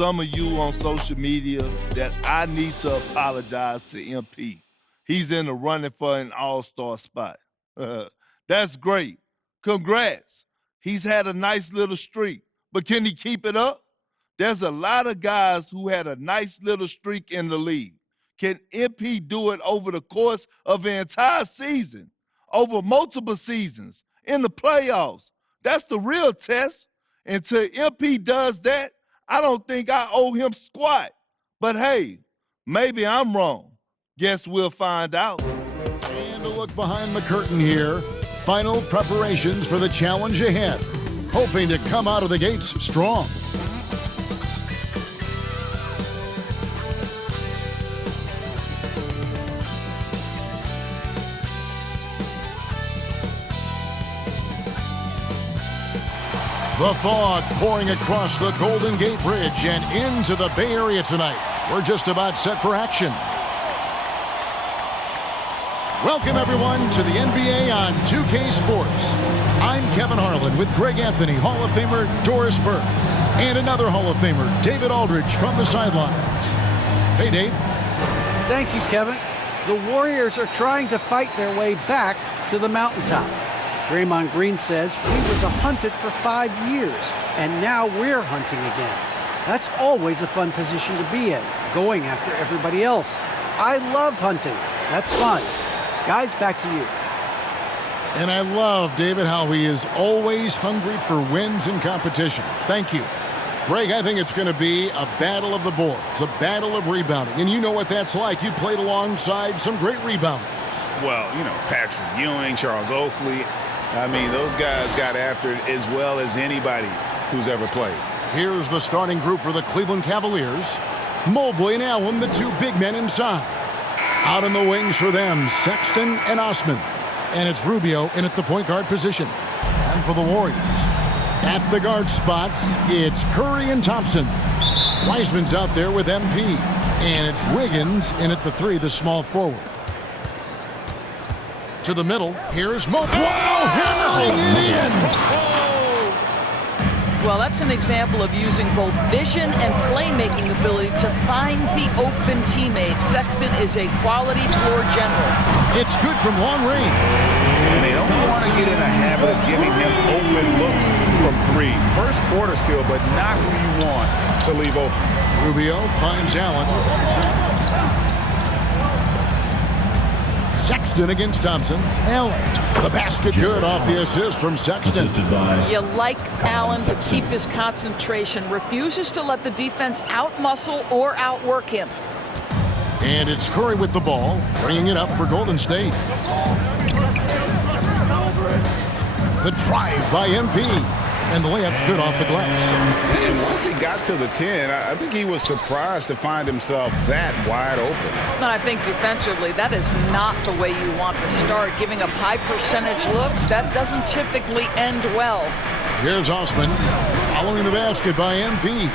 some of you on social media that I need to apologize to MP. He's in the running for an all-star spot. That's great. Congrats. He's had a nice little streak, but can he keep it up? There's a lot of guys who had a nice little streak in the league. Can MP do it over the course of an entire season, over multiple seasons, in the playoffs? That's the real test. Until MP does that, I don't think I owe him squat. But hey, maybe I'm wrong. Guess we'll find out. And a look behind the curtain here. Final preparations for the challenge ahead. Hoping to come out of the gates strong. The fog pouring across the Golden Gate Bridge and into the Bay Area tonight. We're just about set for action. Welcome, everyone, to the NBA on 2K Sports. I'm Kevin Harlan with Greg Anthony, Hall of Famer Doris Burke, and another Hall of Famer, David Aldridge, from the sidelines. Hey, Dave. Thank you, Kevin. The Warriors are trying to fight their way back to the mountaintop. Draymond Green says we were the hunted for 5 years, and now we're hunting again. That's always a fun position to be in, going after everybody else. I love hunting. That's fun. Guys, back to you. And I love, David, how he is always hungry for wins and competition. Thank you. Greg, I think it's going to be a battle of the boards, a battle of rebounding. And you know what that's like. You played alongside some great rebounders. Well, you know, Patrick Ewing, Charles Oakley. I mean, those guys got after it as well as anybody who's ever played. Here's the starting group for the Cleveland Cavaliers. Mobley and Allen, the two big men inside. Out in the wings for them, Sexton and Osman. And it's Rubio in at the point guard position. And for the Warriors, at the guard spots, it's Curry and Thompson. Wiseman's out there with MP. And it's Wiggins in at the three, the small forward. To the middle, here's Mobley. Wow, hammering it in! Well, that's an example of using both vision and playmaking ability to find the open teammate. Sexton is a quality floor general. It's good from long range. And they don't want to get in a habit of giving him open looks from three. First quarter still, but not who you want to leave open. Rubio finds Allen. Sexton against Thompson. Allen. The basket good off the assist from Sexton. You like Allen to keep his concentration. Refuses to let the defense outmuscle or outwork him. And it's Curry with the ball, bringing it up for Golden State. The drive by MP. And the layup's good off the glass. And once he got to the 10, I think he was surprised to find himself that wide open. But I think defensively, that is not the way you want to start. Giving up high percentage looks, that doesn't typically end well. Here's Osman, following the basket by MP.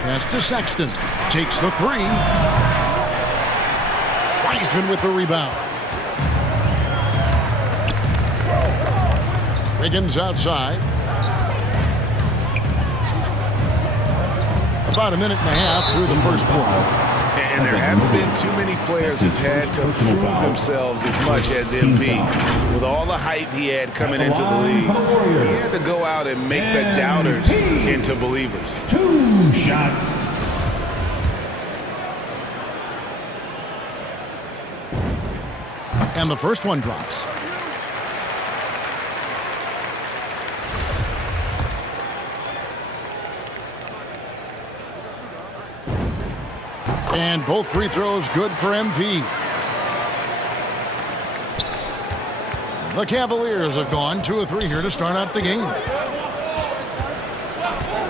Pass to Sexton. Takes the three. Wiseman with the rebound. Wiggins outside. About a minute and a half through the first quarter. And there haven't been too many players who've had to prove themselves as much as MP. With all the hype he had coming into the league, he had to go out and make the doubters into believers. 2 shots. And the first one drops. And both free throws good for MP. The Cavaliers have gone 2 of 3 here to start out the game.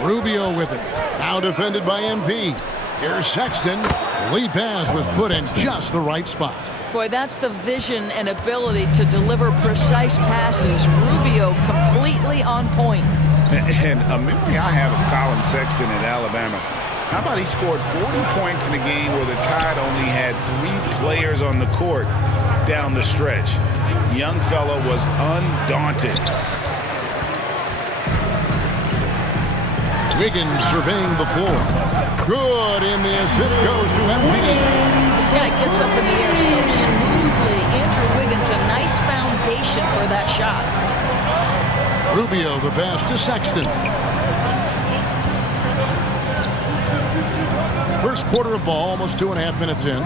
Rubio with it. Now defended by MP. Here's Sexton. The lead pass was put in just the right spot. Boy, that's the vision and ability to deliver precise passes. Rubio completely on point. And a memory I have of Colin Sexton at Alabama. How about he scored 40 points in a game where the Tide only had 3 players on the court down the stretch. Young fella was undaunted. Wiggins surveying the floor. Good, and the assist goes to MP. This guy gets up in the air so smoothly. Andrew Wiggins, a nice foundation for that shot. Rubio, the pass to Sexton. First quarter of ball, almost 2.5 minutes in.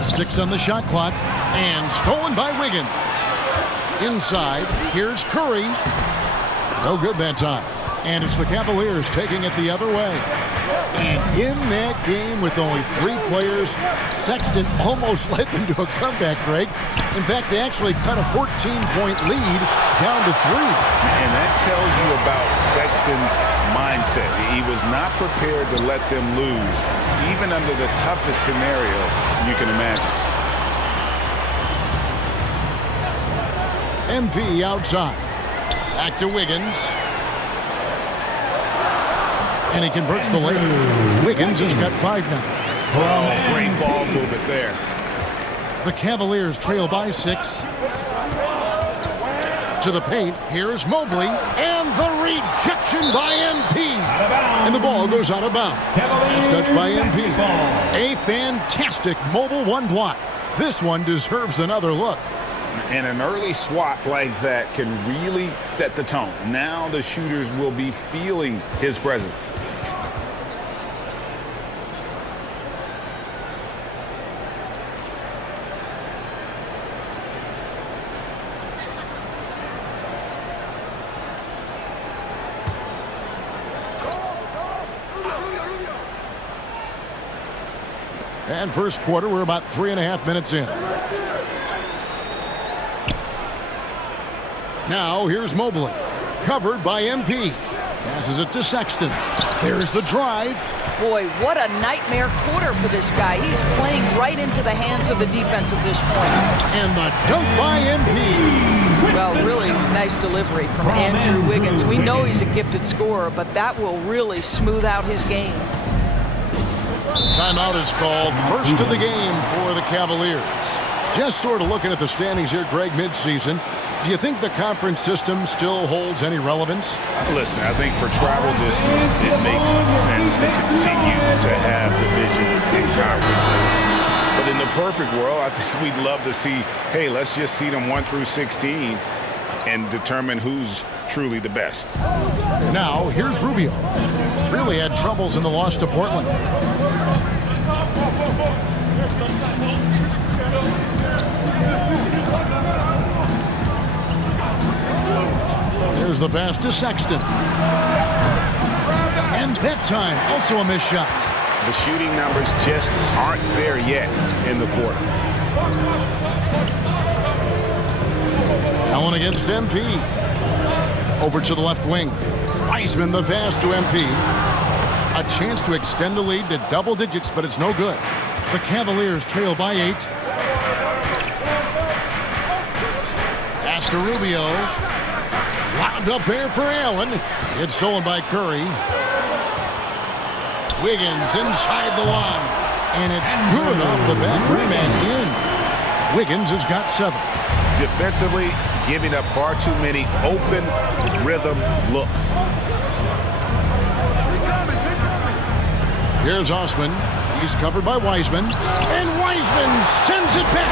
6 on the shot clock, and stolen by Wiggins. Inside, here's Curry. No good that time. And it's the Cavaliers taking it the other way. And in that game with only 3 players, Sexton almost led them to a comeback, Greg. In fact, they actually cut a 14-point lead down to 3. And that tells you about Sexton's mindset. He was not prepared to let them lose, even under the toughest scenario you can imagine. MP outside. Back to Wiggins. And he converts the layup. Wiggins has got 5 now. Oh, great ball movement there. The Cavaliers trail by 6. To the paint, here's Mobley, and the rejection by MP. And the ball goes out of bounds. Last touch by MP. A fantastic mobile 1 block. This one deserves another look. And an early swat like that can really set the tone. Now the shooters will be feeling his presence. And first quarter, we're about 3.5 minutes in. Now here's Mobley, covered by MP. Passes it to Sexton. There's the drive. Boy, what a nightmare quarter for this guy. He's playing right into the hands of the defense at this point. And the dunk by MP. Well, really nice delivery from Andrew Wiggins. We know he's a gifted scorer, but that will really smooth out his game. Timeout is called. First of the game for the Cavaliers. Just sort of looking at the standings here, Greg, midseason. Do you think the conference system still holds any relevance? Listen, I think for travel distance, it makes sense to continue to have divisions and conferences. But in the perfect world, I think we'd love to see, hey, let's just see them 1 through 16 and determine who's truly the best. Now, here's Rubio. Really had troubles in the loss to Portland. Here's the pass to Sexton. And that time, also a missed shot. The shooting numbers just aren't there yet in the quarter. Allen against MP. Over to the left wing. Wiseman the pass to MP. A chance to extend the lead to double digits, but it's no good. The Cavaliers trail by 8. Pass to Rubio. Lobbed up there for Allen. It's stolen by Curry. Wiggins inside the line. And it's good off the back rim and in. Wiggins has got 7. Defensively, giving up far too many open rhythm looks. Here's Osman. He's covered by Wiseman. And Wiseman sends it back.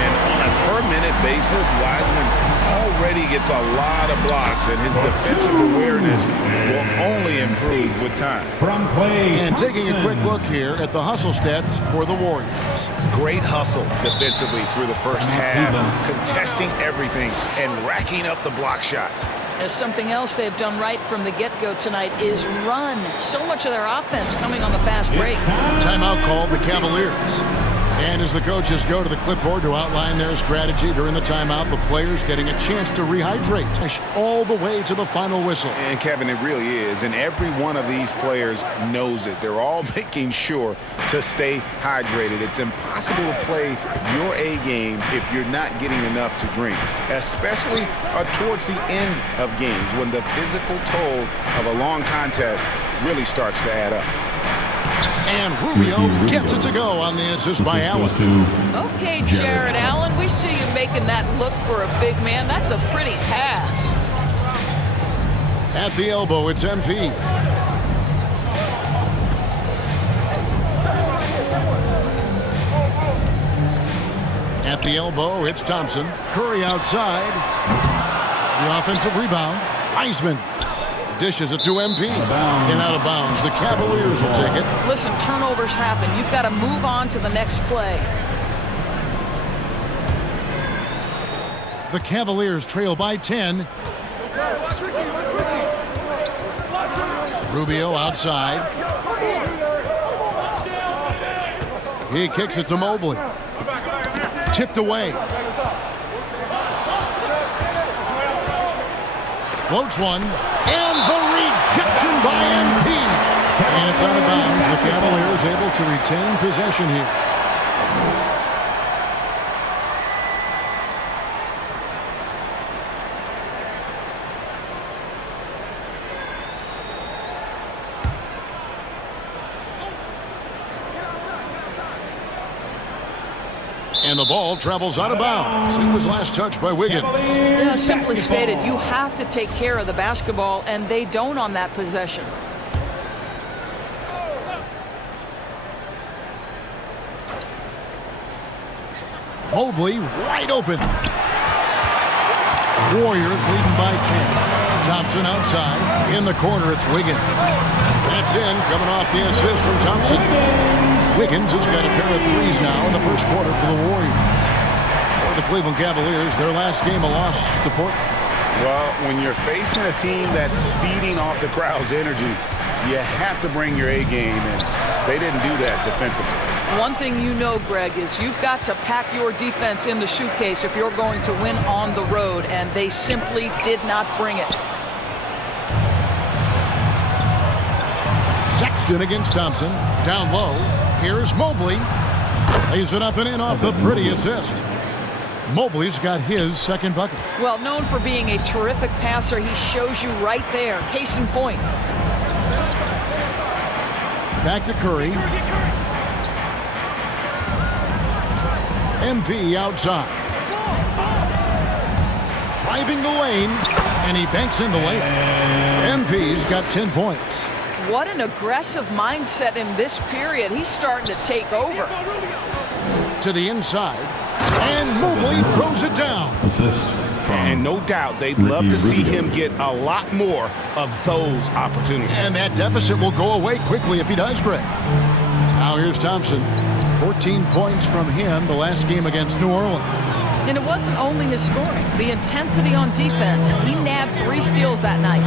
And on a per-minute basis, Wiseman already gets a lot of blocks, and his defensive awareness will only improve with time. And taking a quick look here at the hustle stats for the Warriors. Great hustle defensively through the first half, contesting everything and racking up the block shots. There's something else they've done right from the get-go tonight is run. So much of their offense coming on the fast break. Timeout called the Cavaliers. And as the coaches go to the clipboard to outline their strategy during the timeout, the players getting a chance to rehydrate all the way to the final whistle. And Kevin, it really is. And every one of these players knows it. They're all making sure to stay hydrated. It's impossible to play your A game if you're not getting enough to drink, especially towards the end of games when the physical toll of a long contest really starts to add up. And Rubio gets it to go on the assist by Allen. Okay, Jared Allen, we see you making that look for a big man. That's a pretty pass. At the elbow, it's MP. At the elbow, it's Thompson. Curry outside. The offensive rebound. Heisman dishes it to MP. And out of bounds. The Cavaliers will take it. Listen, turnovers happen. You've got to move on to the next play. The Cavaliers trail by 10. Rubio outside. He kicks it to Mobley. Tipped away. Floats one. And the rejection by MP. And it's out of bounds. The Cavaliers able to retain possession here. And the ball travels out of bounds. It was last touched by Wiggins. Yeah, simply stated, you have to take care of the basketball, and they don't on that possession. Mobley wide open. Warriors leading by 10. Thompson outside. In the corner, it's Wiggins. That's in, coming off the assist from Thompson. Wiggins has got a pair of threes now in the first quarter for the Warriors. For the Cleveland Cavaliers, their last game a loss to Portland. Well, when you're facing a team that's feeding off the crowd's energy, you have to bring your A game, and they didn't do that defensively. One thing you know, Greg, is you've got to pack your defense in the suitcase if you're going to win on the road, and they simply did not bring it. Sexton against Thompson. Down low. Here's Mobley. Lays it up and in off the pretty assist. Mobley's got his second bucket. Well, known for being a terrific passer, he shows you right there. Case in point. Back to Curry. MP outside. Driving the lane, and he banks in the layup. MP's got 10 points. What an aggressive mindset in this period. He's starting to take over. To the inside, and Mobley throws it down. Assist from And no doubt they'd love to see him get a lot more of those opportunities. And that deficit will go away quickly if he does, Greg. Now here's Thompson. 14 points from him the last game against New Orleans. And it wasn't only his scoring. The intensity on defense. He nabbed 3 steals that night.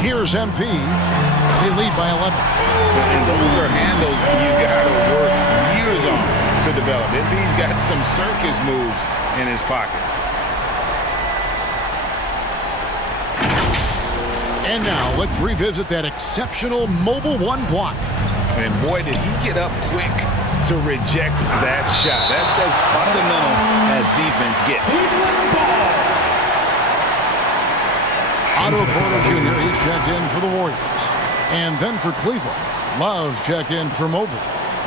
Here's MP. They lead by 11. And those are handles you got to work years on to develop. MP's got some circus moves in his pocket. And now let's revisit that exceptional mobile one block. And boy, did he get up quick to reject that shot. That's as fundamental as defense gets. Otto Porter Jr. He's checked in for the Warriors. And then for Cleveland, Love's checked in for Mobley.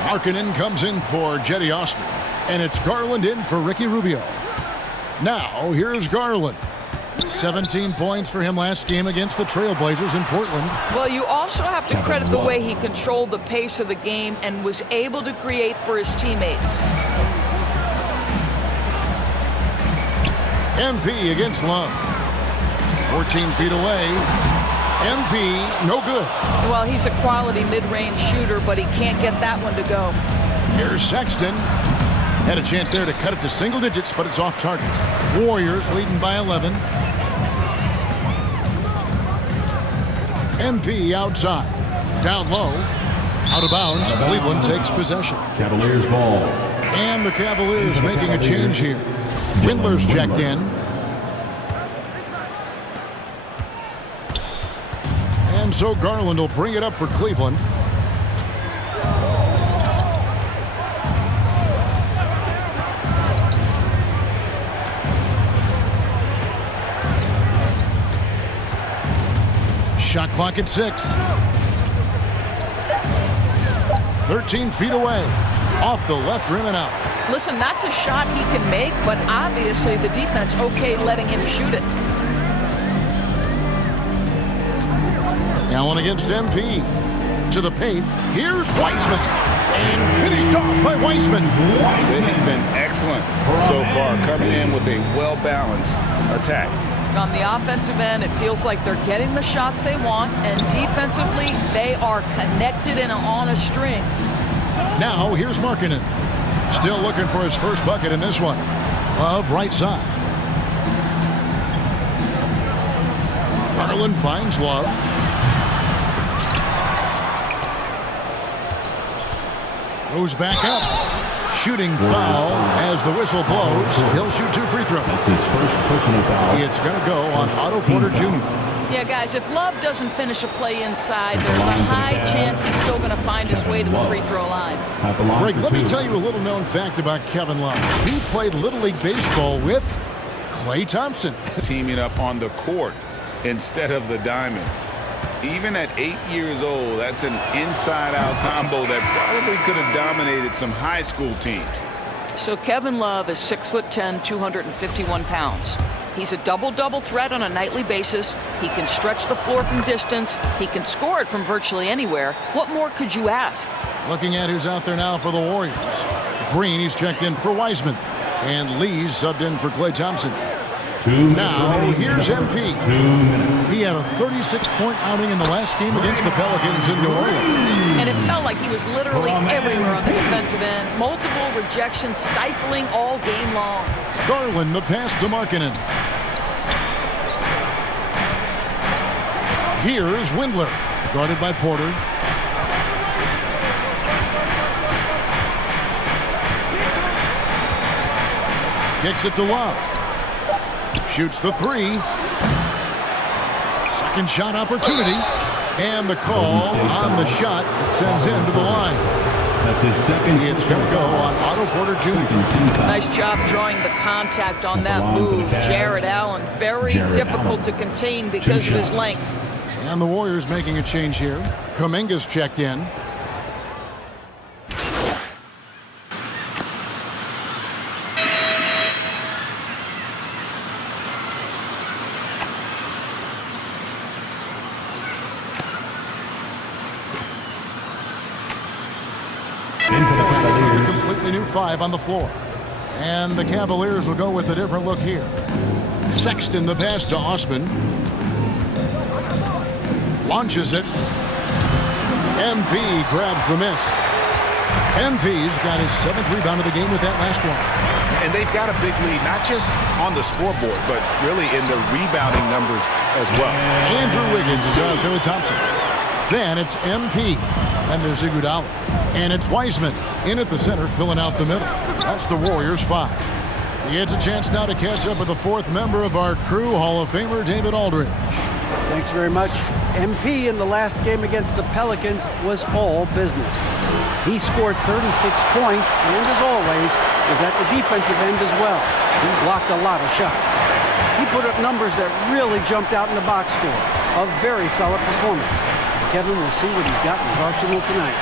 Markkanen comes in for Jetty Osman. And it's Garland in for Ricky Rubio. Now, here's Garland. 17 points for him last game against the Trailblazers in Portland. Well, you also have to credit the way he controlled the pace of the game and was able to create for his teammates. MP against Love. 14 feet away. MP, no good. Well, he's a quality mid-range shooter, but he can't get that one to go. Here's Sexton. Had a chance there to cut it to single digits, but it's off target. Warriors leading by 11. MP outside. Down low. Out of bounds. Cleveland takes possession. Cavaliers ball. And the Cavaliers making a change here. Windler's checked in. And so Garland will bring it up for Cleveland. Shot clock at 6. 13 feet away. Off the left rim and out. Listen, that's a shot he can make, but obviously the defense okay letting him shoot it. Allen against MP. To the paint. Here's Wiseman. And finished off by Wiseman. They have been excellent so far, coming in with a well-balanced attack. On the offensive end, it feels like they're getting the shots they want, and defensively, they are connected and on a string. Now, here's Markkanen. Still looking for his first bucket in this one. Love, right side. Garland finds Love. Goes back up. Shooting foul as the whistle blows. He'll shoot 2 free throws. That's his first personal foul. It's going to go on Otto Porter Jr. Yeah, guys, if Love doesn't finish a play inside, there's a high chance he's still going to find his way to the free throw line. Greg, let me tell you a little known fact about Kevin Love. He played Little League Baseball with Klay Thompson. Teaming up on the court instead of the diamond. Even at 8 years old, that's an inside-out combo that probably could have dominated some high school teams. So Kevin Love is 6'10", 251 pounds. He's a double-double threat on a nightly basis. He can stretch the floor from distance. He can score it from virtually anywhere. What more could you ask? Looking at who's out there now for the Warriors. Green, he's checked in for Wiseman. And Lee's subbed in for Klay Thompson. Now, here's MP. He had a 36-point outing in the last game against the Pelicans in New Orleans. And it felt like he was literally everywhere on the defensive end. Multiple rejections stifling all game long. Garland, the pass to Markkanen. Here's Windler, guarded by Porter. Kicks it to Love. Shoots the 3. Second shot opportunity. And the call on the shot that sends him to the line. That's his second. It's going to go on Otto Porter Jr. Nice job drawing the contact on that move. Jared Allen, very difficult to contain because of his length. And the Warriors making a change here. Kuminga's checked in. A completely new 5 on the floor. And the Cavaliers will go with a different look here. Sexton, the pass to Osman. Launches it. MP grabs the miss. MP's got his 7th rebound of the game with that last one. And they've got a big lead, not just on the scoreboard, but really in the rebounding numbers as well. Andrew Wiggins is out there with Thompson. Then it's MP. And there's Iguodala. And it's Wiseman in at the center, filling out the middle. That's the Warriors 5. He gets a chance now to catch up with the 4th member of our crew, Hall of Famer David Aldridge. Thanks very much. MP in the last game against the Pelicans was all business. He scored 36 points and, as always, was at the defensive end as well. He blocked a lot of shots. He put up numbers that really jumped out in the box score. A very solid performance. Kevin will see what he's got in his arsenal tonight.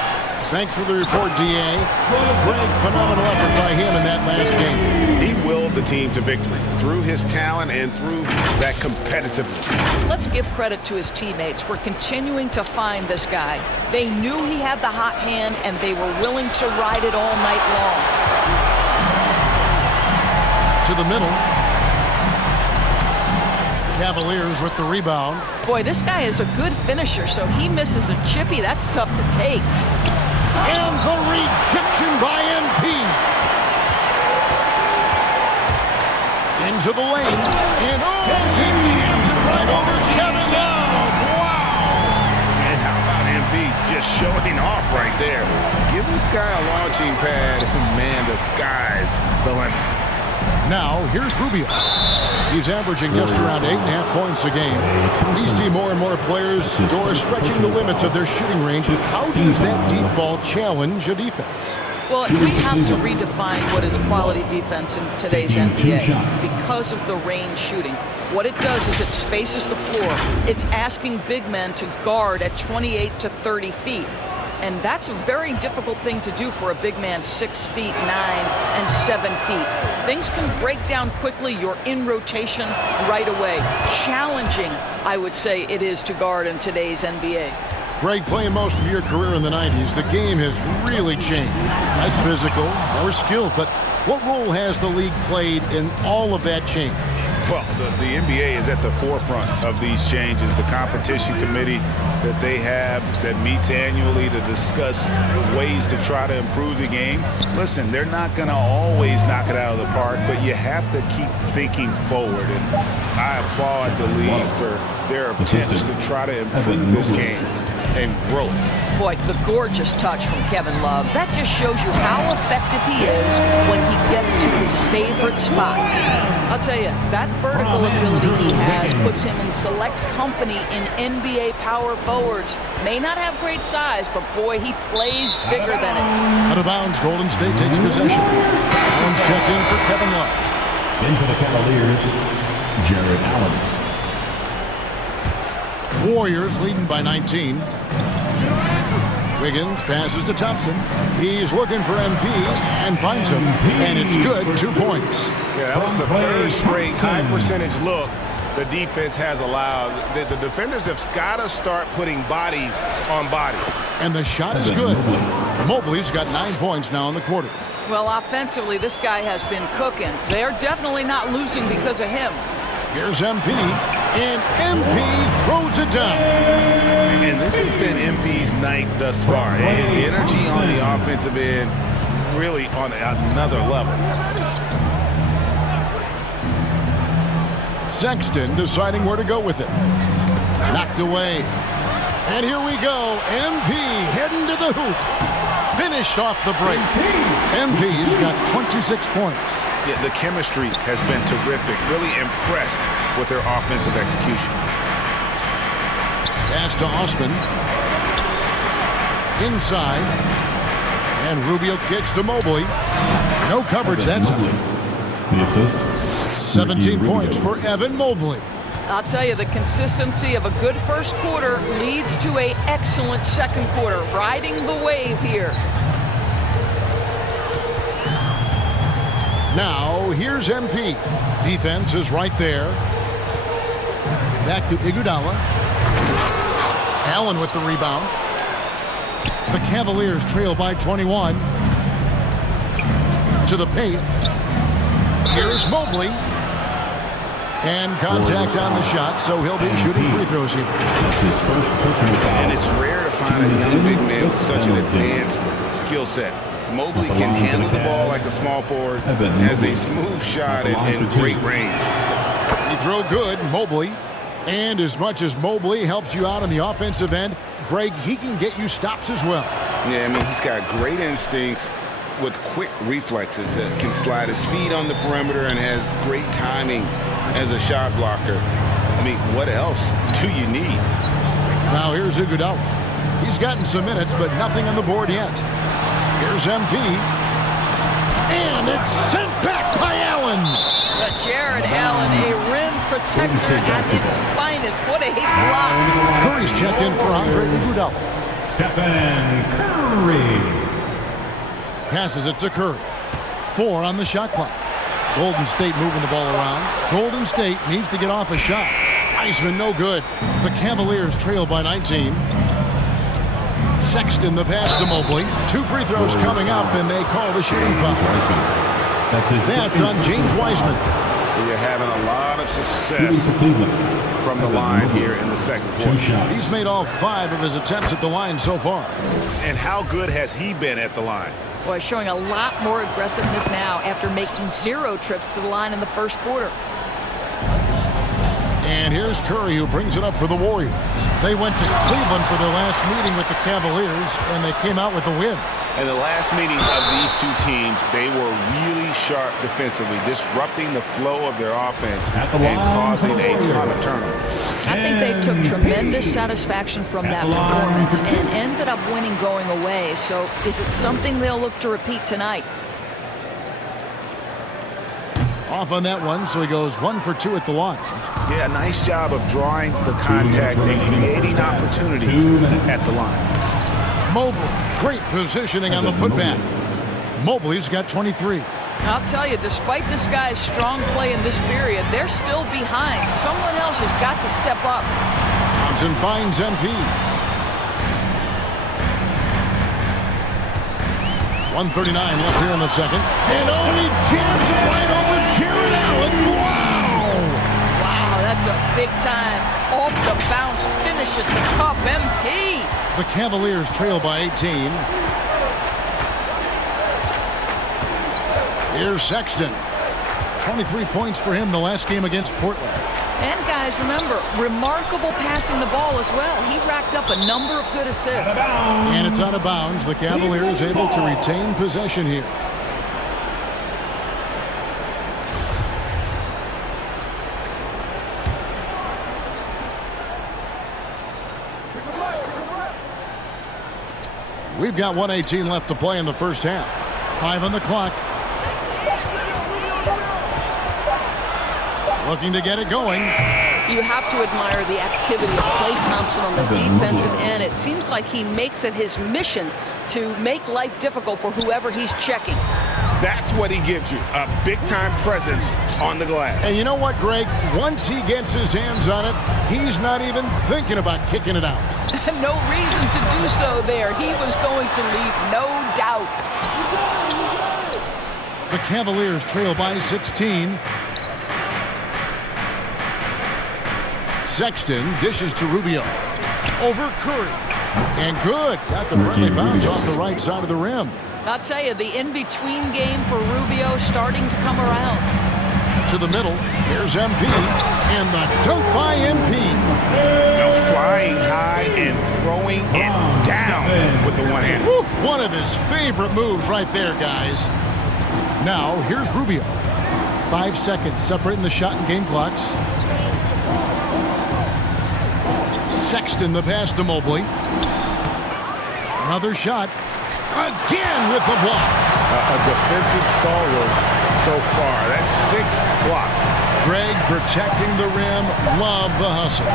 Thanks for the report, D.A. Great, phenomenal effort by him in that last game. He willed the team to victory through his talent and through that competitiveness. Let's give credit to his teammates for continuing to find this guy. They knew he had the hot hand, and they were willing to ride it all night long. To the middle. Cavaliers with the rebound. Boy, this guy is a good finisher, so he misses a chippy. That's tough to take. And the rejection by MP. Into the lane. And he jams it right over Kevin Love. Wow. And how about MP just showing off right there? Give this guy a launching pad. Man, the sky's the limit. Now, here's Rubio. He's averaging just around 8.5 points a game. We see more and more players who are stretching the limits of their shooting range. How does that deep ball challenge a defense? Well, we have to redefine what is quality defense in today's NBA because of the range shooting. What it does is it spaces the floor. It's asking big men to guard at 28 to 30 feet. And that's a very difficult thing to do for a big man 6 feet 9 and 7 feet. Things can break down quickly. You're in rotation right away. Challenging, I would say it is to guard in today's NBA. Greg, playing most of your career in the 90s, the game has really changed. Less physical, more skilled, but what role has the league played in all of that change? Well, the NBA is at the forefront of these changes. The competition committee that they have that meets annually to discuss ways to try to improve the game. Listen, they're not going to always knock it out of the park, but you have to keep thinking forward. And I applaud the league for their attempts to try to improve this game and grow. Boy, the gorgeous touch from Kevin Love. That just shows you how effective he is when he gets to his favorite spots. I'll tell you, that vertical ability he has puts him in select company in NBA power forwards. May not have great size, but boy, he plays bigger than it. Out of bounds, Golden State takes possession. Allen's checked in for Kevin Love. In for the Cavaliers, Jared Allen. Warriors leading by 19. Wiggins passes to Thompson. He's looking for MP and finds him, and it's good. 2 points. Yeah, that was the third straight high-percentage look the defense has allowed. The defenders have got to start putting bodies on bodies. And the shot is good. Mobley's got 9 points now in the quarter. Well, offensively, this guy has been cooking. They're definitely not losing because of him. Here's MP, and MP throws it down. And this has been MP's night thus far. His energy on the offensive end really on another level. Sexton deciding where to go with it. Knocked away. And here we go. MP heading to the hoop. Finished off the break. MP's got 26 points. Yeah, the chemistry has been terrific. Really impressed with their offensive execution. Pass to Osman. Inside. And Rubio kicks to Mobley. No coverage that time. The assist. 17 points for Evan Mobley. I'll tell you, the consistency of a good first quarter leads to an excellent second quarter. Riding the wave here. Now, here's MP. Defense is right there. Back to Iguodala. Allen with the rebound. The Cavaliers trail by 21. To the paint. Here's Mobley. And contact on the shot, so he'll be shooting free throws here. That's his first personal foul. And it's rare to find a young big man with such an advanced skill set. Mobley can handle the ball like a small forward, has a smooth shot and great range. Free throw good, Mobley. And as much as Mobley helps you out on the offensive end, Greg, he can get you stops as well. Yeah, I mean, he's got great instincts with quick reflexes. Can slide his feet on the perimeter and has great timing as a shot blocker. I mean, what else do you need? Now here's Iguodala. He's gotten some minutes, but nothing on the board yet. Here's MP. And it's sent back by Allen. But Jared Allen, a rim protector at its finest. What a block. Curry's checked in for Andre Iguodala. Stephen Curry. Passes it to Curry. 4 on the shot clock. Golden State moving the ball around. Golden State needs to get off a shot. Iceman no good. The Cavaliers trail by 19. Sexton the pass to Mobley. 2 free throws coming up, and they call the shooting foul. That's on James Wiseman. You're having a lot of success from the line here in the second quarter. He's made all 5 of his attempts at the line so far. And how good has he been at the line? Boy, showing a lot more aggressiveness now after making 0 trips to the line in the first quarter. And here's Curry, who brings it up for the Warriors. They went to Cleveland for their last meeting with the Cavaliers, and they came out with the win. In the last meeting of these two teams, they were really sharp defensively, disrupting the flow of their offense and causing a ton of turnovers. I think they took tremendous satisfaction from that performance and ended up winning going away. So is it something they'll look to repeat tonight? Off on that one, so he goes 1 for 2 at the line. Yeah, nice job of drawing the contact and creating opportunities at the line. Mobley, great positioning on the putback. Mobley's got 23. I'll tell you, despite this guy's strong play in this period, they're still behind. Someone else has got to step up. Thompson finds MP. 1:39 left here in the second. And he jams it right over Jared Allen. Wow! Wow, that's a big time off the bounce finish at the cup. MP! The Cavaliers trail by 18. Here's Sexton. 23 points for him the last game against Portland. And guys, remember, remarkable passing the ball as well. He racked up a number of good assists. And it's out of bounds. The Cavaliers able to retain possession here. We've got 1:18 left to play in the first half. 5 on the clock. Looking to get it going. You have to admire the activity of Klay Thompson on the defensive end. It seems like he makes it his mission to make life difficult for whoever he's checking. That's what he gives you, a big-time presence on the glass. And you know what, Greg? Once he gets his hands on it, he's not even thinking about kicking it out. No reason to do so there. He was going to leave, no doubt. The Cavaliers trail by 16. Sexton dishes to Rubio. Over Curry. And good. Got the friendly bounce off the right side of the rim. I'll tell you, the in-between game for Rubio starting to come around. To the middle. Here's MP. And the dunk by MP. Flying high and throwing it down with the one hand. Woo, one of his favorite moves right there, guys. Now, here's Rubio. 5 seconds separating the shot and game clocks. Sexton the pass to Mobley. Another shot. Again with the block. A defensive stalwart so far. That's 6 blocks. Greg protecting the rim. Love the hustle.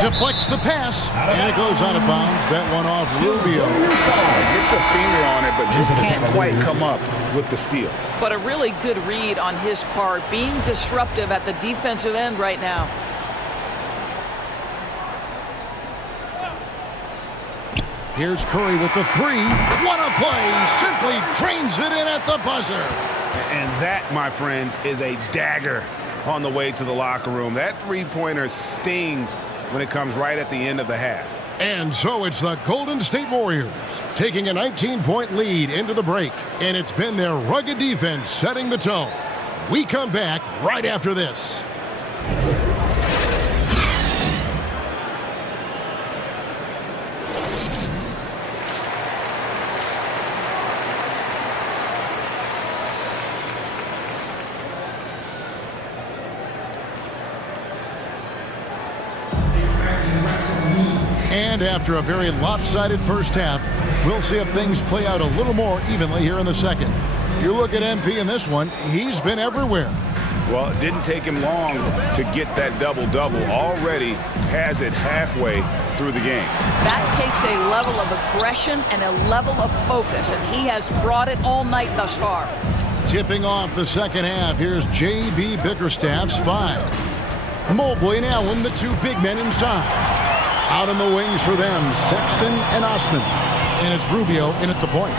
Deflects the pass. And it goes out of bounds. That one off Rubio. Gets a finger on it, but just can't quite come up with the steal. But a really good read on his part, being disruptive at the defensive end right now. Here's Curry with the 3. What a play. Simply drains it in at the buzzer. And that, my friends, is a dagger on the way to the locker room. That three-pointer stings when it comes right at the end of the half. And so it's the Golden State Warriors taking a 19-point lead into the break. And it's been their rugged defense setting the tone. We come back right after this. And after a very lopsided first half, we'll see if things play out a little more evenly here in the second. You look at MP in this one, he's been everywhere. Well, it didn't take him long to get that double-double. Already has it halfway through the game. That takes a level of aggression and a level of focus, and he has brought it all night thus far. Tipping off the second half, here's J.B. Bickerstaff's 5. Mobley and Allen, the 2 big men inside. Out on the wings for them, Sexton and Osman. And it's Rubio in at the point.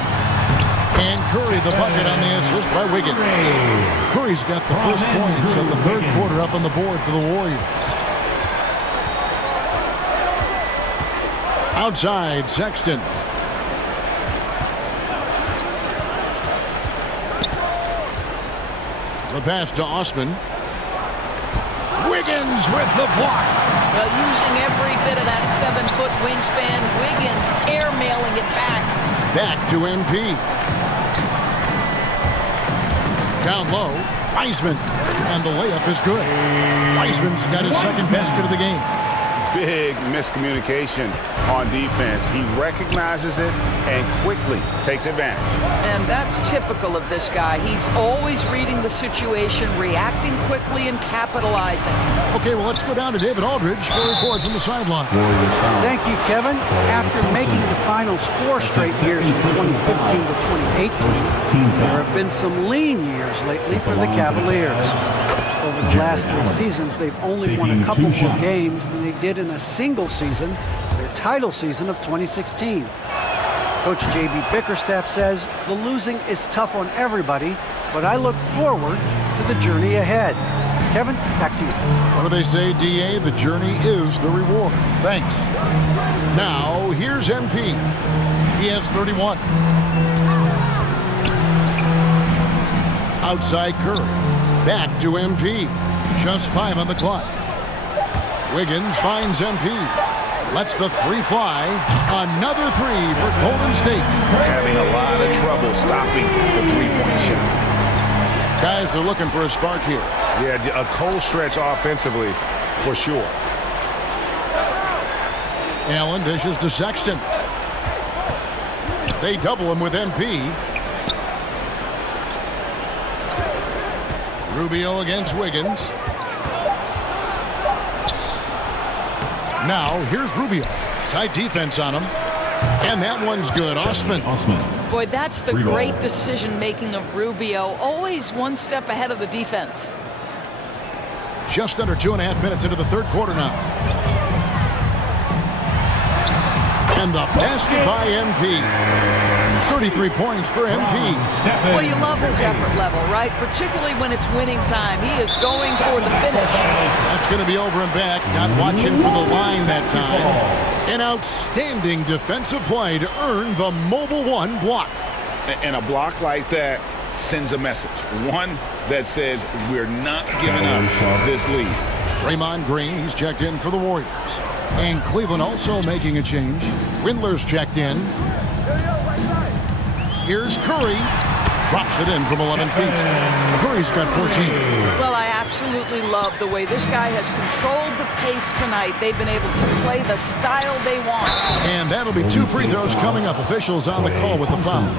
And Curry the bucket on the assist by Wiggins. Curry's got the first points of the third quarter up on the board for the Warriors. Outside, Sexton. The pass to Osman. Wiggins with the block. Well, using every bit of that 7-foot wingspan, Wiggins airmailing it back. Back to MP. Down low, Wiseman. And the layup is good. Wiseman's got his second basket of the game. big miscommunication on defense. He recognizes it and quickly takes advantage. And that's typical of this guy. He's always reading the situation, reacting quickly, and capitalizing. Okay, well, let's go down to David Aldridge for a report from the sideline. Thank you, Kevin. After making the finals 4 straight years from 2015 to 2018, there have been some lean years lately for the Cavaliers. Over the last 3 seasons, they've only won a couple more games than they did in a single season, their title season of 2016. Coach J.B. Bickerstaff says the losing is tough on everybody, but I look forward to the journey ahead. Kevin, back to you. What do they say, D.A.? The journey is the reward. Thanks. Now, here's MP. He has 31. Outside Curry. Back to MP. Just 5 on the clock. Wiggins finds MP. Lets the 3 fly. Another 3 for Golden State. Having a lot of trouble stopping the three-point shot. Guys are looking for a spark here. Yeah, a cold stretch offensively for sure. Allen dishes to Sexton. They double him with MP. Rubio against Wiggins. Now, here's Rubio. Tight defense on him. And that one's good. Osman. Boy, that's the great decision-making of Rubio. Always one step ahead of the defense. Just under 2.5 minutes into the third quarter now. And the basket by MP. 33 points for MP. Well, you love his effort level, right? Particularly when it's winning time. He is going for the finish. That's going to be over and back. Not watching for the line that time. An outstanding defensive play to earn the Mobile One block. And a block like that sends a message. One that says we're not giving up this lead. Draymond Green, he's checked in for the Warriors. And Cleveland also making a change. Windler's checked in. Here's Curry. Drops it in from 11 feet. Curry's got 14. Well, I absolutely love the way this guy has controlled the pace tonight. They've been able to play the style they want. And that'll be 2 free throws coming up. Officials on the call with the foul.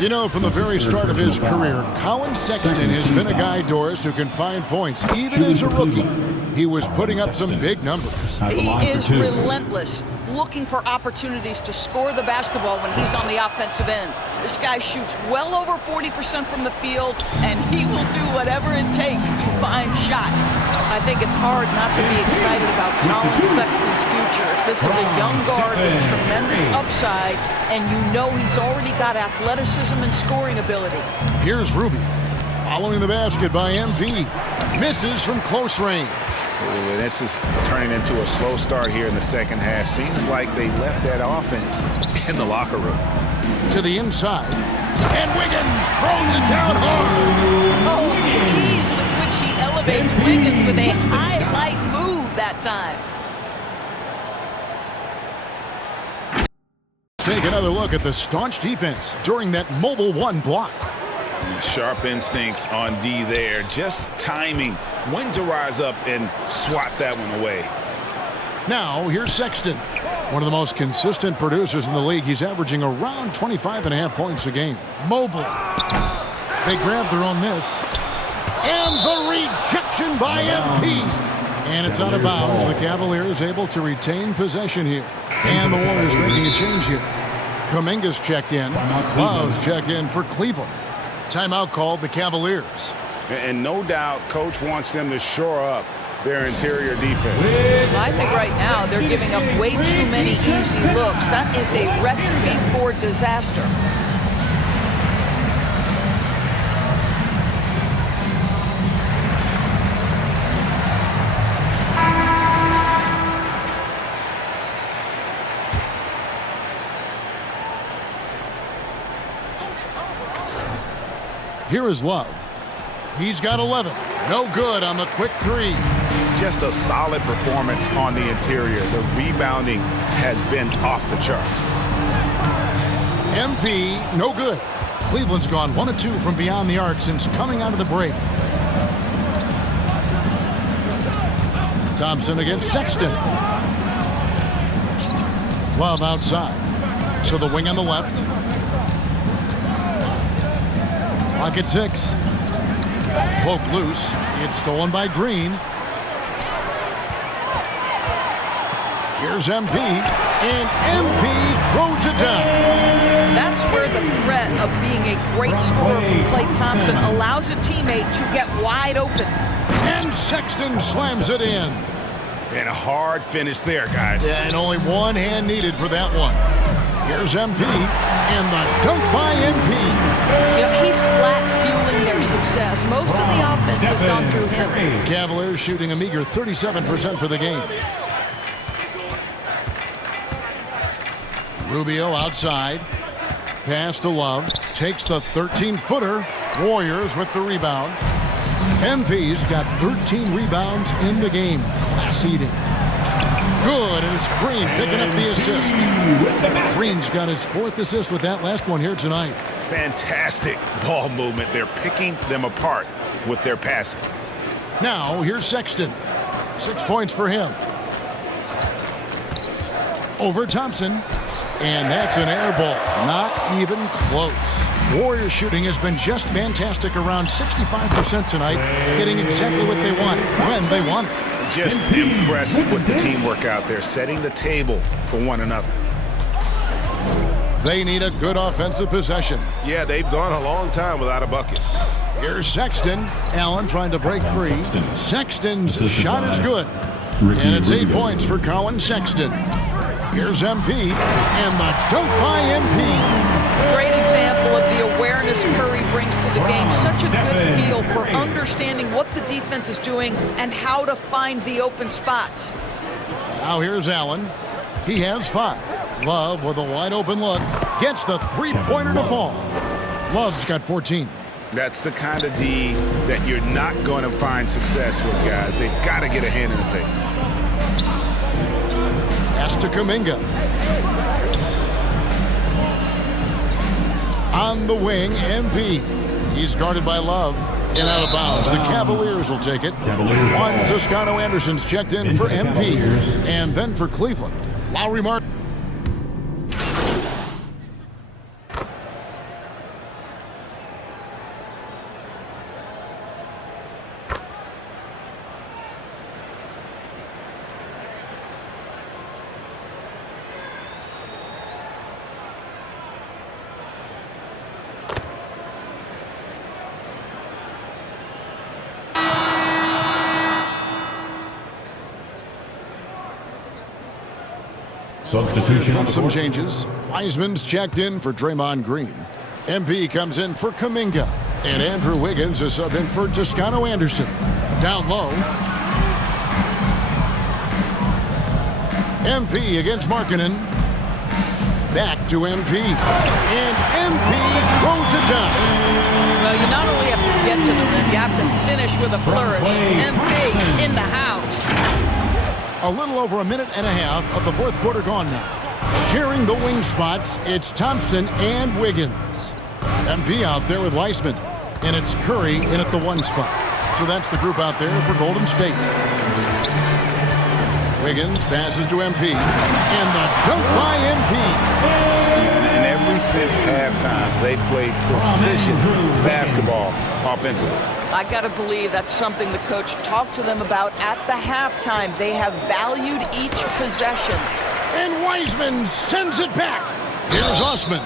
You know, from the very start of his career, Colin Sexton has been a guy, Doris, who can find points. Even as a rookie, he was putting up some big numbers. He is relentless, looking for opportunities to score the basketball when he's on the offensive end. This guy shoots well over 40% from the field, and he will do whatever it takes to find shots. I think it's hard not to be excited about Colin Sexton's future. This is a young guard with tremendous upside, and you know he's already got athleticism and scoring ability. Here's Rubio, following the basket by MP. Misses from close range. Ooh, this is turning into a slow start here in the second half. Seems like they left that offense in the locker room. To the inside. And Wiggins throws it down hard. Oh, the ease with which he elevates Wiggins with a highlight move that time. Take another look at the staunch defense during that Mobile One block. Sharp instincts on D there. Just timing when to rise up and swat that one away. Now, here's Sexton. One of the most consistent producers in the league. He's averaging around 25.5 points a game. Mobley. They grab their own miss. And the rejection by MP. And it's out of bounds. The Cavaliers able to retain possession here. And the Warriors making a change here. Kuminga's checked in. Love's checked in for Cleveland. Timeout called the Cavaliers. And no doubt, Coach wants them to shore up their interior defense. I think right now they're giving up way too many easy looks. That is a recipe for disaster. Here is Love. He's got 11. No good on the quick 3. Just a solid performance on the interior. The rebounding has been off the charts. MP, no good. Cleveland's gone 1 of 2 from beyond the arc since coming out of the break. Thompson against Sexton. Love outside. To the wing on the left. Clock at 6. Poked loose. It's stolen by Green. Here's MP. And MP throws it down. That's where the threat of being a great scorer from Klay Thompson allows a teammate to get wide open. And Sexton slams it in. And a hard finish there, guys. Yeah, and only one hand needed for that one. Here's MP, and the dunk by MP. You know, he's flat fueling their success. Most of the offense has gone through him. Cavaliers shooting a meager 37% for the game. Rubio outside. Pass to Love. Takes the 13-footer. Warriors with the rebound. MP's got 13 rebounds in the game. Class eating. Good, and it's Green picking up the assist. Green's got his 4th assist with that last one here tonight. Fantastic ball movement. They're picking them apart with their passing. Now, here's Sexton. 6 points for him. Over Thompson. And that's an air ball. Not even close. Warriors shooting has been just fantastic, around 65% tonight, getting exactly what they want when they want it. Just impressive with the teamwork out there, setting the table for one another. They need a good offensive possession. Yeah, they've gone a long time without a bucket. Here's Sexton. Allen trying to break free. Sexton's shot is good. And it's 8 points for Colin Sexton. Here's MP, and the dunk by MP. Great example of the awareness Curry brings to the game. Such a good feel for understanding what the defense is doing and how to find the open spots. Now here's Allen. He has 5. Love with a wide open look. Gets the 3-pointer to fall. Love's got 14. That's the kind of D that you're not going to find success with, guys. They've got to get a hand in the face. Pass to Kuminga. On the wing, MP. He's guarded by Love. And out of bounds. The Cavaliers will take it. One Toscano Anderson's checked in for MP. And then for Cleveland, Lowry Martin. Substitution on the Some court. changes. Wiseman's checked in for Draymond Green. MP comes in for Kuminga. And Andrew Wiggins is subbed in for Toscano Anderson. Down low. MP against Markkanen. Back to MP. And MP throws it down. Well, you not only have to get to the rim, you have to finish with a flourish. MP in the house. A little over a minute and a half of the 4th quarter gone now. Sharing the wing spots, it's Thompson and Wiggins. MP out there with Weissman. And it's Curry in at the 1 spot. So that's the group out there for Golden State. Wiggins passes to MP. And the dunk by MP. And ever since halftime, they played precision basketball offensively. I got to believe that's something the coach talked to them about at the halftime. They have valued each possession. And Wiseman sends it back. Here's Osman.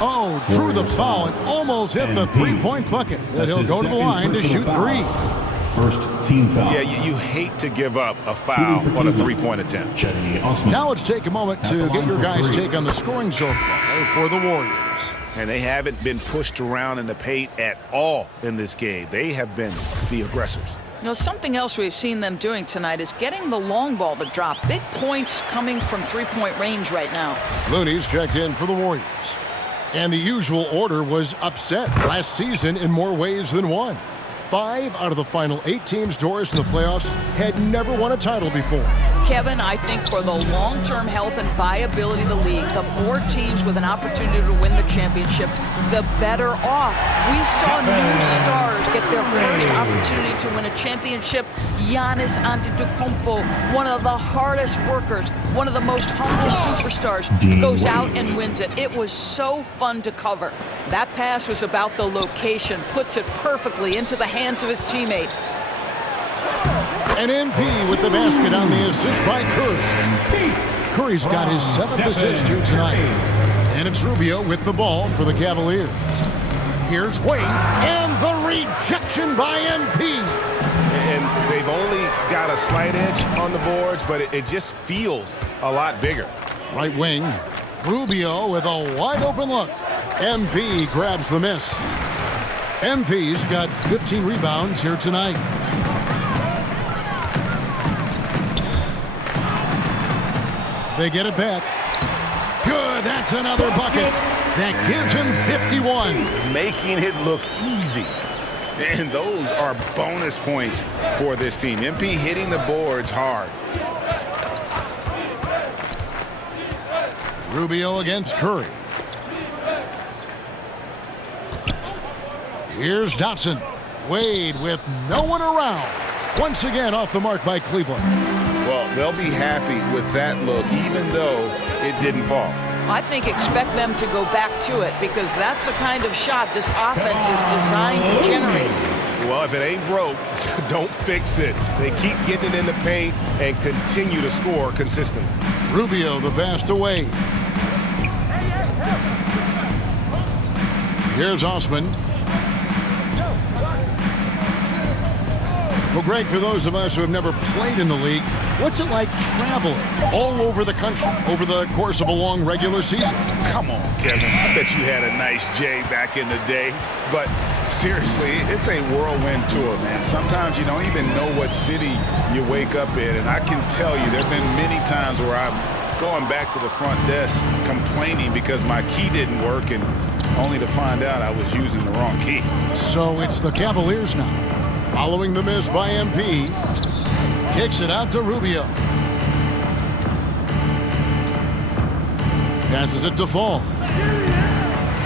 Oh, drew the foul and almost hit the 3-point bucket. And he'll go to the line to shoot 3. First team foul. Yeah, you hate to give up a foul on a 3-point attempt. Now let's take a moment to get your guys' take on the scoring so far for the Warriors. And they haven't been pushed around in the paint at all in this game. They have been the aggressors. You know, something else we've seen them doing tonight is getting the long ball to drop. Big points coming from 3-point range right now. Looney's checked in for the Warriors. And the usual order was upset last season in more ways than one. 5 out of the final 8 teams Doris in the playoffs had never won a title before. Kevin, I think for the long-term health and viability of the league, the more teams with an opportunity to win the championship, the better off. We saw new stars get their first opportunity to win a championship. Giannis Antetokounmpo, one of the hardest workers, one of the most humble superstars, goes out and wins it. It was so fun to cover. That pass was about the location, puts it perfectly into the hands of his teammate. An MP with the basket on the assist by Curry. Curry's got his 7th assist here tonight. And it's Rubio with the ball for the Cavaliers. Here's Wade, and the rejection by MP. And they've only got a slight edge on the boards, but it just feels a lot bigger. Right wing, Rubio with a wide open look. MP grabs the miss. MP's got 15 rebounds here tonight. They get it back. Good, that's another bucket. That gives him 51. Making it look easy. And those are bonus points for this team. MP hitting the boards hard. Rubio against Curry. Here's Dotson. Wade with no one around. Once again off the mark by Cleveland. Well, they'll be happy with that look, even though it didn't fall. I think expect them to go back to it because that's the kind of shot this offense is designed to generate. Well, if it ain't broke, don't fix it. They keep getting it in the paint and continue to score consistently. Rubio the pass away. Here's Osman. Well, Greg, for those of us who have never played in the league, what's it like traveling all over the country over the course of a long regular season? Come on, Kevin. I bet you had a nice J back in the day. But seriously, it's a whirlwind tour, man. Sometimes you don't even know what city you wake up in. And I can tell you there have been many times where I'm going back to the front desk complaining because my key didn't work and only to find out I was using the wrong key. So it's the Cavaliers now. Following the miss by MP. Kicks it out to Rubio. Passes it to Fall.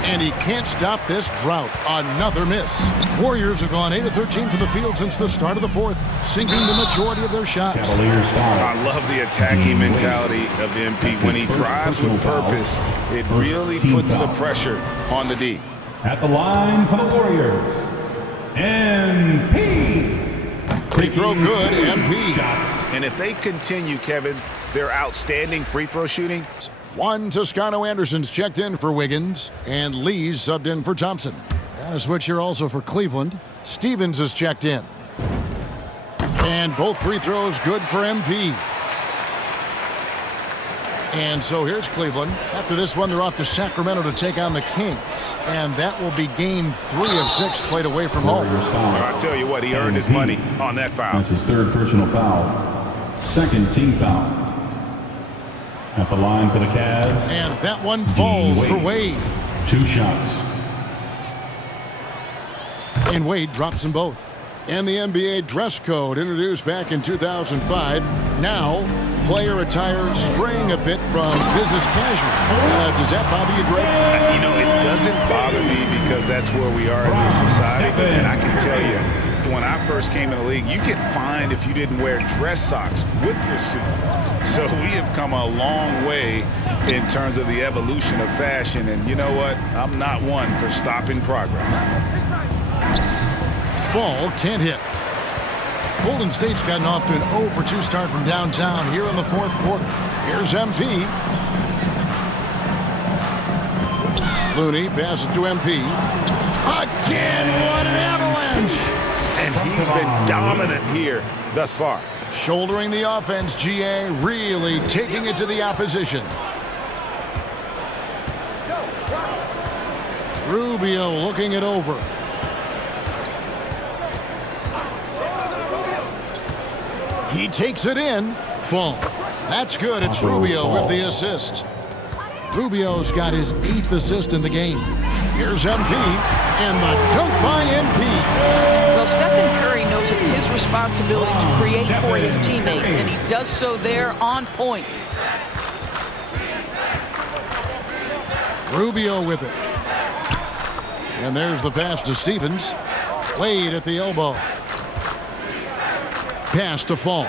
And he can't stop this drought. Another miss. Warriors have gone 8 of 13 from the field since the start of the fourth, sinking the majority of their shots. I love the attacking mentality of MP. When he drives with purpose, it really puts the pressure on the D. At the line for the Warriors, MP. Free throw good, MP. And if they continue, Kevin, their outstanding free throw shooting. One Toscano Anderson's checked in for Wiggins, and Lee's subbed in for Thompson. And a switch here also for Cleveland. Stevens is checked in. And both free throws good for MP. And so here's Cleveland. After this one, they're off to Sacramento to take on the Kings. And that will be game 3 of 6 played away from home. I'll tell you what, he earned his money on that foul. That's his 3rd personal foul. 2nd team foul. At the line for the Cavs. And that one falls for Wade. 2 shots. And Wade drops them both. And the NBA dress code introduced back in 2005. Now, player attire straying a bit from business casual. Does that bother you, Greg? You know, it doesn't bother me because that's where we are in this society. And I can tell you, when I first came in the league, you get fined if you didn't wear dress socks with your suit. So we have come a long way in terms of the evolution of fashion. And you know what? I'm not one for stopping progress. Fall can't hit. Golden State's gotten off to an 0 for 2 start from downtown here in the 4th quarter. Here's MP. Looney passes to MP. Again, what an avalanche! And he's been dominant here thus far. Shouldering the offense, GA really taking it to the opposition. Rubio looking it over. He takes it in. Fall. That's good. It's Rubio with the assist. Rubio's got his 8th assist in the game. Here's MP, and the dunk by MP. Well, Stephen Curry knows it's his responsibility to create for his teammates, and he does so there on point. Rubio with it. And there's the pass to Stevens. Wade at the elbow. Pass to Fall.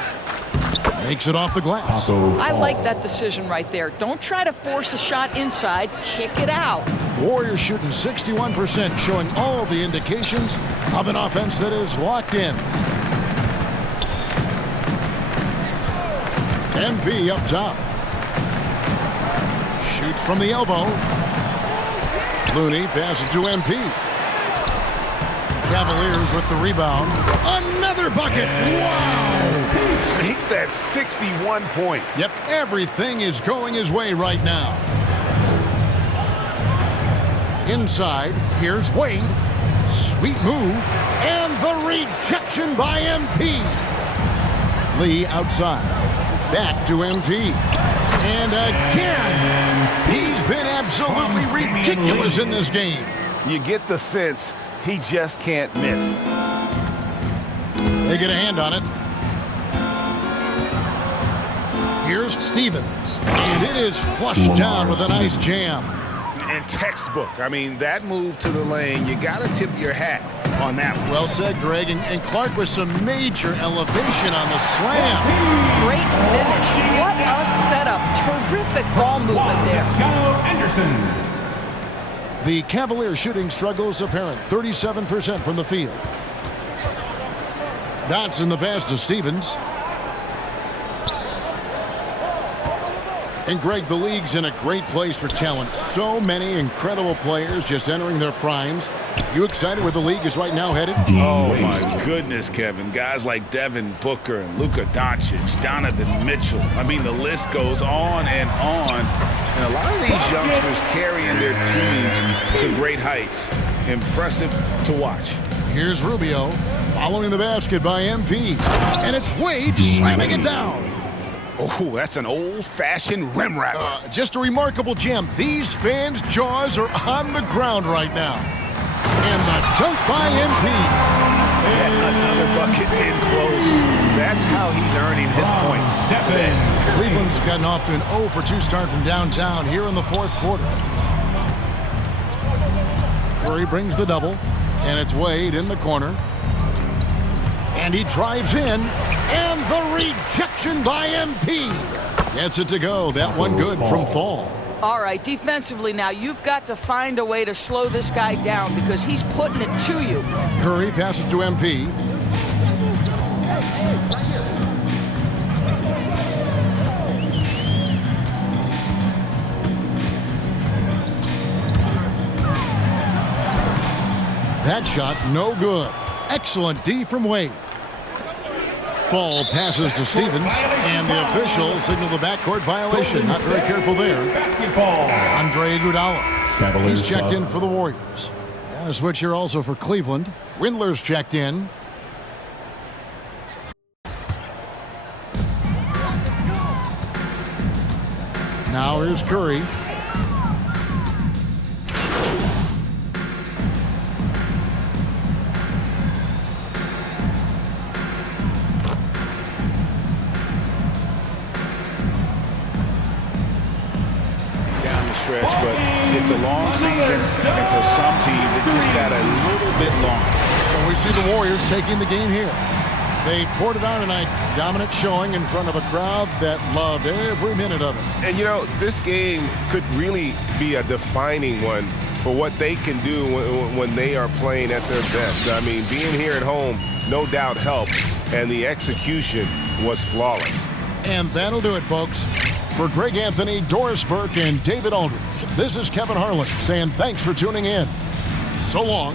Makes it off the glass. I like that decision right there. Don't try to force a shot inside. Kick it out. Warriors shooting 61%, showing all the indications of an offense that is locked in. MP up top. Shoots from the elbow. Looney passes to MP. Cavaliers with the rebound. Another bucket. Wow. Make that 61 points. Yep, everything is going his way right now. Inside, here's Wade. Sweet move. And the rejection by MP. Lee outside. Back to MP. And again, he's been absolutely ridiculous in this game. You get the sense he just can't miss. They get a hand on it. Here's Stevens. And it is flushed down with a nice jam. And textbook. I mean, that move to the lane, you got to tip your hat on that one. Well said, Greg. And Clark with some major elevation on the slam. Great finish. What a setup. Terrific ball movement there. Anderson. The Cavalier shooting struggles apparent. 37% from the field. Dotson the pass to Stevens. And Greg, the league's in a great place for talent. So many incredible players just entering their primes. You excited where the league is right now headed? Oh, my goodness, Kevin. Guys like Devin Booker and Luka Doncic, Donovan Mitchell. I mean, the list goes on and on. And a lot of these youngsters carrying their teams to great heights. Impressive to watch. Here's Rubio following the basket by MP. And it's Wade slamming it down. Oh, that's an old-fashioned rim wrapper. Just a remarkable gem. These fans' jaws are on the ground right now. And the dunk by MP. Yet another bucket in close. That's how he's earning his points today. Cleveland's gotten off to an 0 for 2 start from downtown here in the fourth quarter. Curry brings the double, and it's Wade in the corner. And he drives in, and the rejection by MP. Gets it to go. That one good from Fall. All right, defensively now, you've got to find a way to slow this guy down because he's putting it to you. Curry passes to MP. That shot, no good. Excellent D from Wade. Fall passes to Stevens, and the official signaled the backcourt violation. Not very careful there. Andre Iguodala. He's checked in for the Warriors. And a switch here also for Cleveland. Windler's checked in. Now here's Curry. Stretch, but it's a long season, and for some teams, it just got a little bit longer. So we see the Warriors taking the game here. They poured it on tonight, dominant showing in front of a crowd that loved every minute of it. And, you know, this game could really be a defining one for what they can do when they are playing at their best. I mean, being here at home, no doubt helps, and the execution was flawless. And that'll do it, folks. For Greg Anthony, Doris Burke, and David Aldridge, this is Kevin Harlan saying thanks for tuning in. So long.